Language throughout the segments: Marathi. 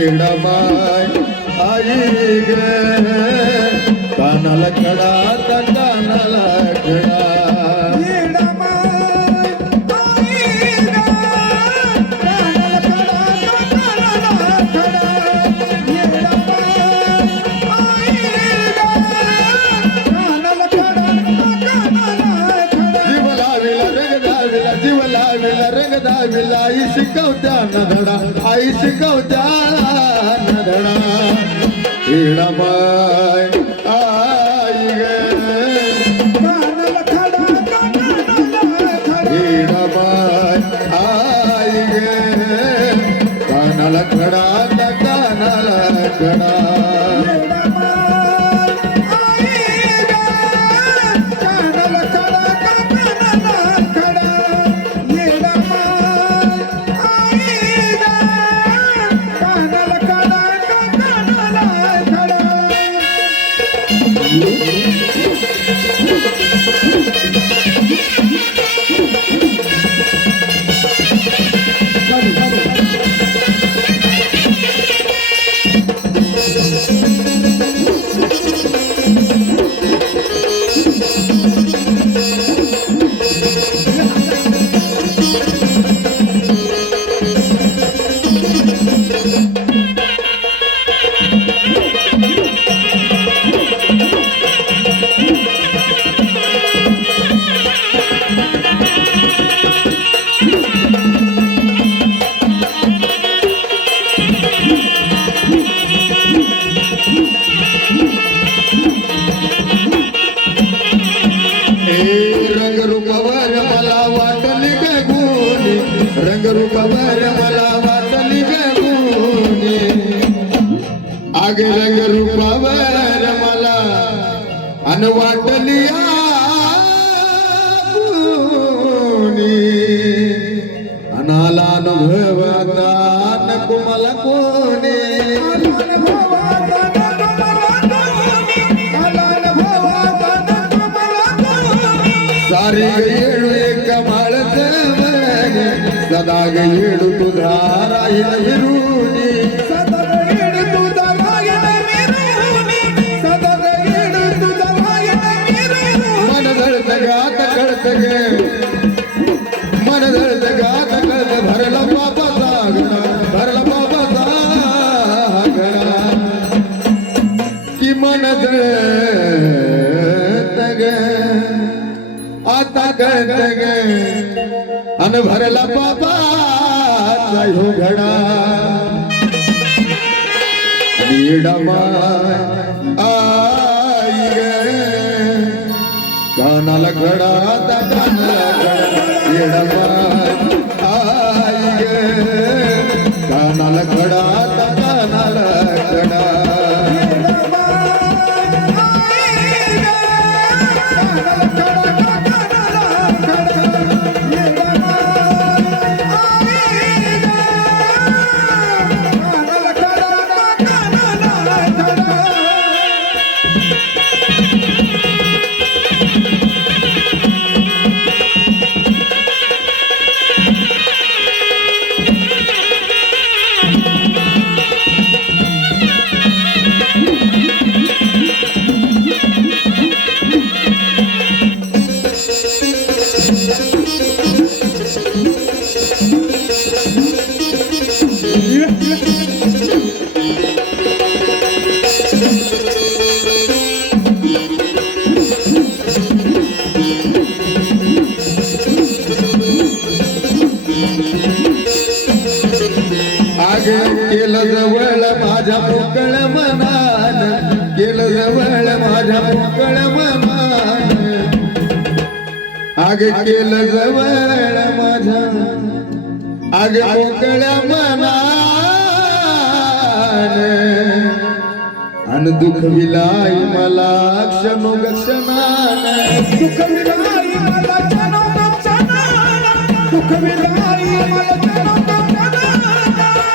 இடமாய் ஆயிருக தனல கடா தன்னலாய் मुलीला आई शिकवत्या न धडा आई शिकवत्या न धडा अन वाटलिया अनाला अनुभवता नको कुमल कोणी सारे येळू एक सदा गेळू मन जळत ग आता कळत ग अन भरला बाबा हो घडा आई ग कानाला घडा आता कानाला घडा येडमा आई ग कानाला घडा केलं जवळ माझ्या मनान केलं जवळ माझ्या मनान आग केलं जवळ आणि दुःख विलाय मला क्षणो क्षणान दुःख विलाय मला दुःख विलाय मला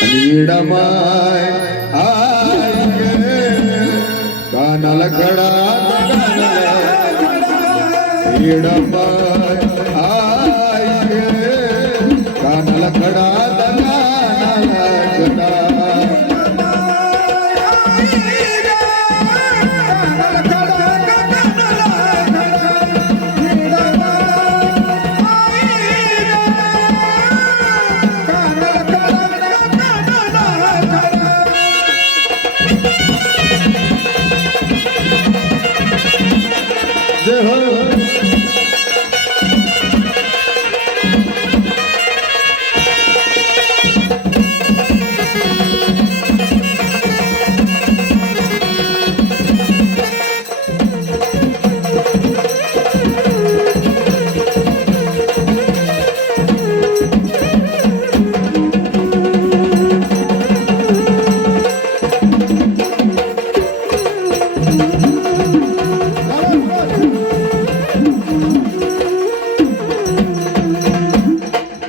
நீடமாய் காணல கடா நீடமாய் காணல கடா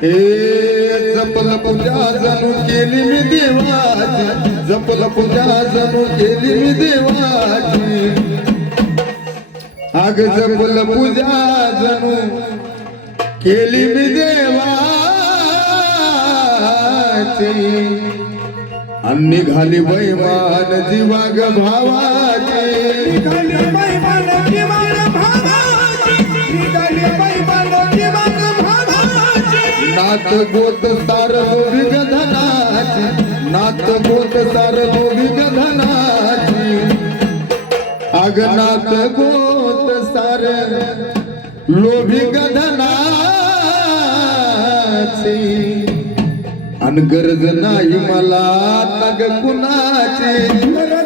जपल पूजा जणू केली मी देवाची जपल पूजा जणू केली मी देवाची आग जपल पूजा जणू केली मी देवाची अन्नी घाली बैमान जीवाग भावाची नात गोत सार विगधनाची नात गोत सार विगधनाची अग नात गोत सर लोभी गधनाची अन नाही मला तग कुणाची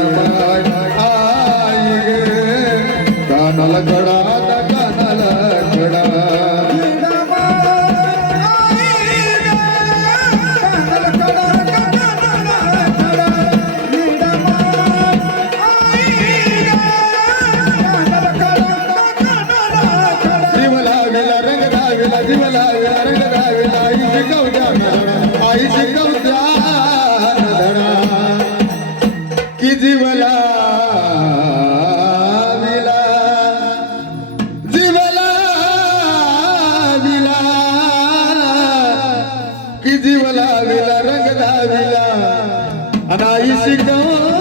ಸಿದ್ಧಾನದಳ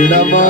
ಇಡಮಾ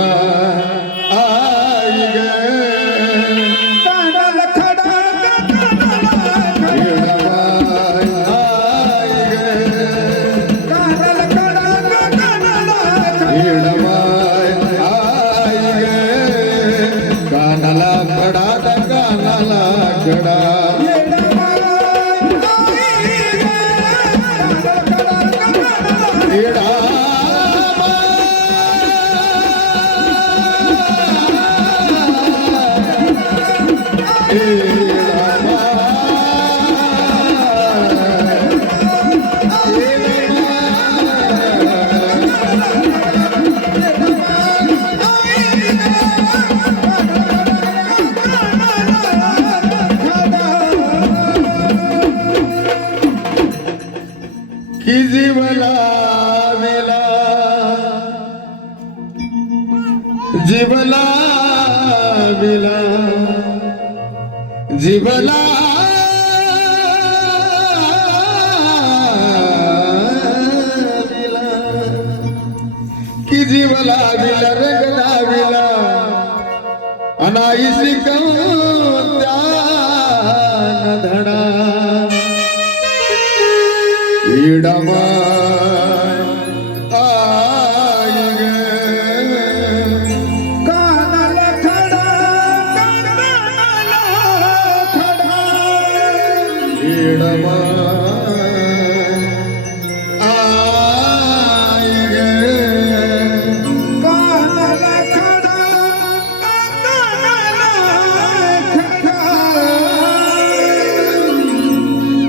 जीव लावेला जीव लावेला जीव की जीव लाविला रंग लाविला अनाईसी कोणत्या धडा इडमा